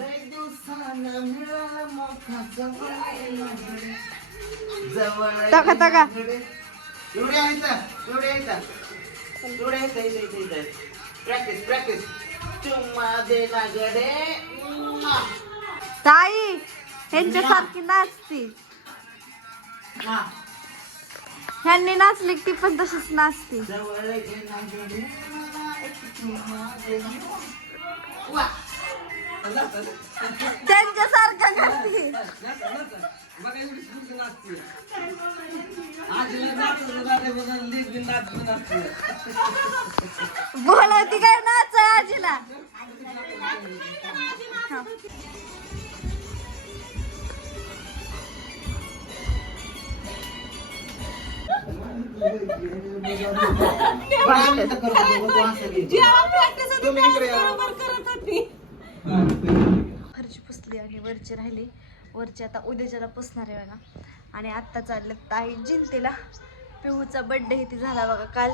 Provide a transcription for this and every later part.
लय दिवसानं मिळाला मोठा जवळ येणाकडे. जवळ तका, तका. येणाकडे. एवढे आहेत? एवढे आहेत? एवढे चुम्मा दे ना गडे. ताई ह्यांच्यासारखी नाचते हा. ह्यांनी नाचली की ती पण तशीच नाचते जवळ येणाकडे मला एक चुम्मा दे ना. वा. त्यांच्या चला. त्यांच्यासारखं बोलवती काय नाच आजीला काय असं घे. तुम्ही इकडे या. फरची पुसली आणि वरची राहिली. वरची आता उद्याच्याला पुसणार आहे बघा. आणि आत्ता चाललं ताई जिंतीला. पिहूचा बड्डे ती झाला बघा काल.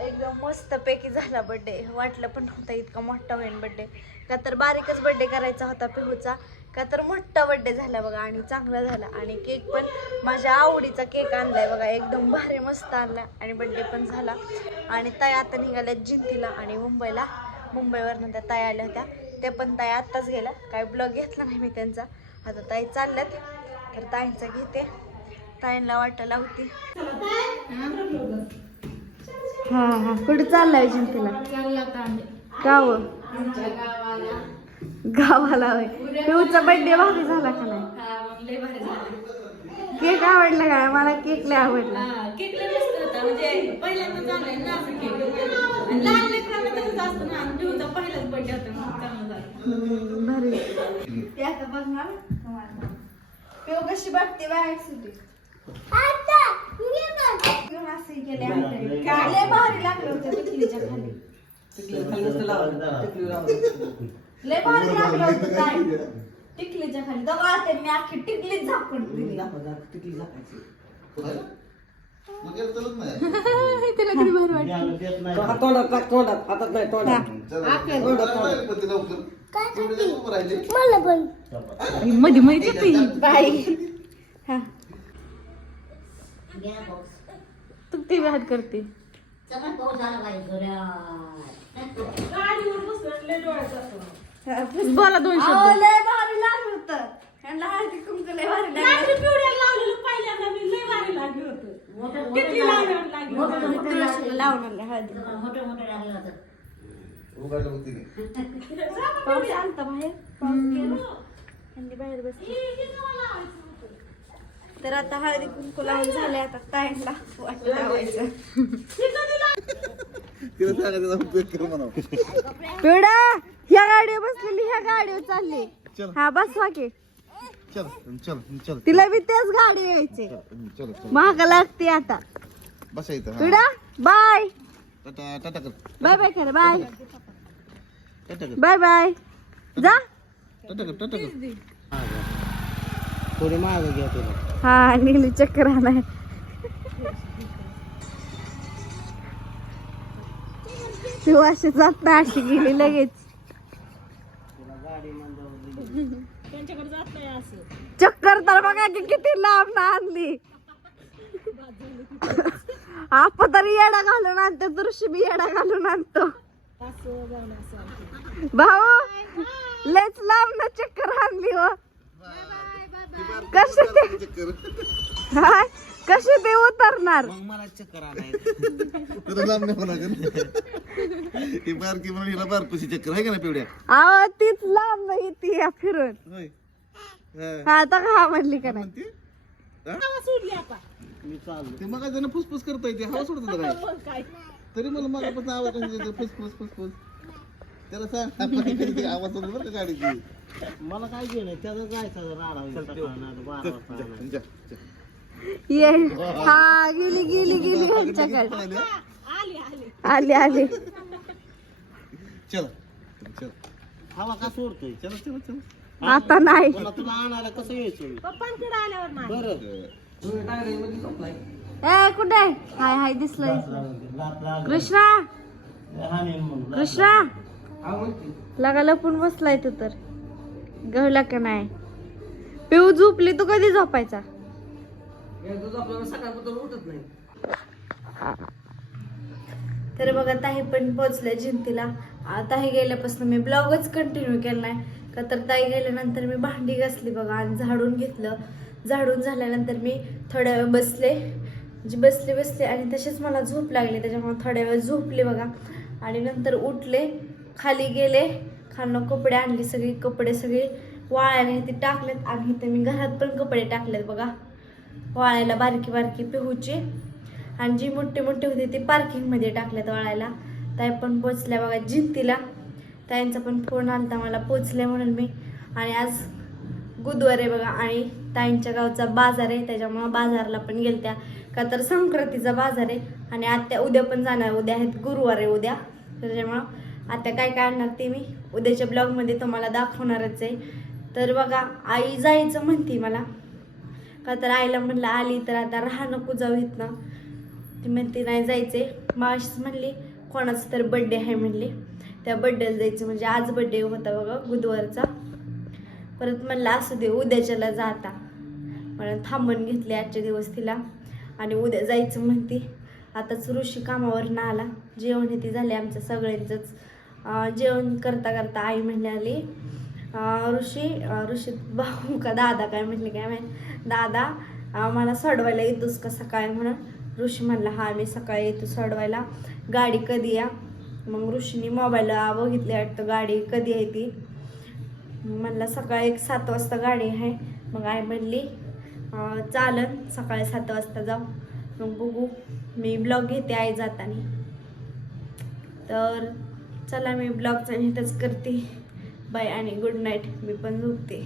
एकदम मस्त पैकी झाला बड्डे वाटलं पण नव्हता इतका मोठा होईल बड्डे का तर बारीकच बड्डे करायचा होता पिहूचा. का तर मोठा बड्डे झाला बघा आणि चांगला झाला. आणि केक पण माझ्या आवडीचा केक आणलाय बघा. एकदम भारी मस्त आणला आणि बड्डे पण झाला. आणि ताई आता निघाल्या जिंतीला आणि मुंबईला. मुंबईवरनं त्या ताई आल्या होत्या. ते पण ताई आत्ताच गेल्या. काय ब्लॉग घेतला नाही मी त्यांचा. आता ताई चालल्यात. तर ताईंचा घेते. ताईंना वाटायला होती. हा हा. कुठे चाललाय जिंतीला गाव. गावाला होय. पिऊचा बर्थडे भारी झाला का नाही? केक आवडला काय मला केक लय आवडला. म्हणजे पहिल्यांदा झालंय ना असं केक. आणि लहान लेकरांना तसंच असतं ना. पिऊचा पहिलाच बर्थडे होता. भारी ते आता बघणार पिऊ कशी बघते बाहेर सुटी असं केले भारी लागले होते टिकलीच्या खाली लय भारी लागलं होतं काय टिकलीच्या खाली ते मी अख्खी टिकलीच झाकून दिली तिला किती भारी वाटतं. तोंडात टाक, तोंडात हातात नाही तोंडात. मध्ये मध्ये येते बाई हा. तू ती हात करते. बोला दोन शब्द लय भारी लागलं होतं ह्यांना हळदी कुंकू लय भारी लागलं रात्री पिवड्याला लावलेलं पहिल्यांदा मी लय भारी लागली होतं किती लावण्यावर लागली होतं. तुळशीला लावून आणलं हळदी पाऊस आलता बाहेर? पाऊस गेला ह्यांनी बाहेर बसली. तर आता हळदी कुंकू लावून झाले आता ताईंना वाटत लावायचं. पिवडा ह्या गाडीवर बसलेली ह्या गाडीवर चालली. हा बसवा की चल चल चल. तिला बी तेच गाडी यायचे. चल चल. महाग लागते आता. बसा इथं हा. पिवडा बाय. टाटा टाटा कर. बाय बाय कर बाय. टाटा कर. Bye bye. जा. टाटा कर टाटा कर. थोडी माग घ्या तुला. हा नीली चक्कर आलाय तू अशी जात नाही अशी गेली लगेच. त्यांच्याकडे जात नाही असं. चक्कर तर बघा की किती लांब ना आणली. आपण तरी येडा घालून आणतो दृश्य बी येडा घालून आणतो. भाऊ लयच लांब ना चक्कर आणली हो. कशी ते काय कशी ते उतरणार? मग मला चक्कर आणायचं. तुला लांब नाही होणार बारकी म्हणून हिला बारकुशी चक्कर आहे का ना पिवड्या तीच लांब नाही ती या फिरून. आता का म्हणली का नाही? सोडली आता. मी चाललो ते मग जण फुसफुस करता येते हवा सोडत होता काय मग काय? तरी मला मगापासून आवाज कशी येतो फुसफुस फुसफुस. त्याला सांग आवाज होतो बरं का गाडीची मला काय घेणं त्याचं जायचं राडा. ये हा गेली गेली गेली ह्यांच्याकडे? आली आली. आले आले चला चला. हवा का सोडतोय? चला चला चला. आता नाही. मला तुला आणायला कसं यायचं? पप्पांकडे आल्यावर नाही बरं. ए कुठे आहे? हाय हाय दिसलंय. कृष्णा? कृष्णा? लगा लपून बसलाय तू तर. गहला का नाही? पिऊ झोपली तू कधी झोपायचा? तर बघा ताई पण पोचल्या जिंतीला. ताई गेल्यापासून मी ब्लॉगच कंटिन्यू केला नाही. का तर ताई गेल्यानंतर मी भांडी घासली बघा आणि झाडून घेतलं. झाडून झाल्यानंतर मी थोड्या वेळ बसले. म्हणजे बसले बसले आणि तसेच मला झोप लागली. त्याच्यामुळे थोड्या वेळ झोपले बघा. आणि नंतर उठले खाली गेले. खालनं कपडे आणले सगळे. कपडे सगळे वाळ्याने ते टाकलेत आणि इथे मी घरात पण कपडे टाकलेत बघा. वाळायला बारकी बारकी पिहूची. आणि जी मोठे मोठे होते ते पार्किंगमध्ये टाकलेत वाळायला. ताई पण पोचल्या बघा जिंतीला. त्यांचा पण फोन आलता मला पोचले म्हणून मी. आणि आज बुधवार आहे बघा. आणि ताईंच्या गावचा बाजार आहे त्याच्यामुळं बाजारला पण गेलत्या. का तर संक्रांतीचा बाजार आहे आणि आत्या उद्या पण जाणार उद्या आहेत गुरुवार आहे उद्या. त्याच्यामुळं आत्या काय काय आणणार ते मी उद्याच्या ब्लॉगमध्ये तुम्हाला दाखवणारच आहे. तर बघा आई जायचं म्हणते मला. का तर आईला म्हणलं आली तर आता राहा नको जाऊ ना ती म्हणते नाही जायचे माशीच म्हणली कोणाचा तर बड्डे आहे म्हणली. त्या बड्डेला जायचं म्हणजे आज बड्डे होता बघा बुधवारचा. परत म्हणला असू दे उद्याच्याला जाता म्हणून थांबून घेतले आजचे दिवस तिला. आणि उद्या जायचं म्हणते. आताच ऋषी कामावरनं आला. जेवण हे ती झाले आमचं सगळ्यांचंच. जेवण करता करता आई म्हणाली ऋषी ऋषी भाऊ का दादा काय म्हटले काय माहीत? दादा मला सोडवायला येतोस का सकाळी? म्हणून ऋषी म्हणला हा मी सकाळी येतो सोडवायला. गाडी कधी या? मग ऋषीने मोबाईल बघितले वाटतं गाडी कधी आहे ती? म्हणलं सकाळी एक सात वाजता गाडी आहे. मग आई म्हणली चालन सकाळी सात वाजता जाऊ. मग बघू मी ब्लॉग घेते आई जाताना. तर चला मी ब्लॉगचा इथंच करते. बाय आणि गुड नाईट मी पण झोपते.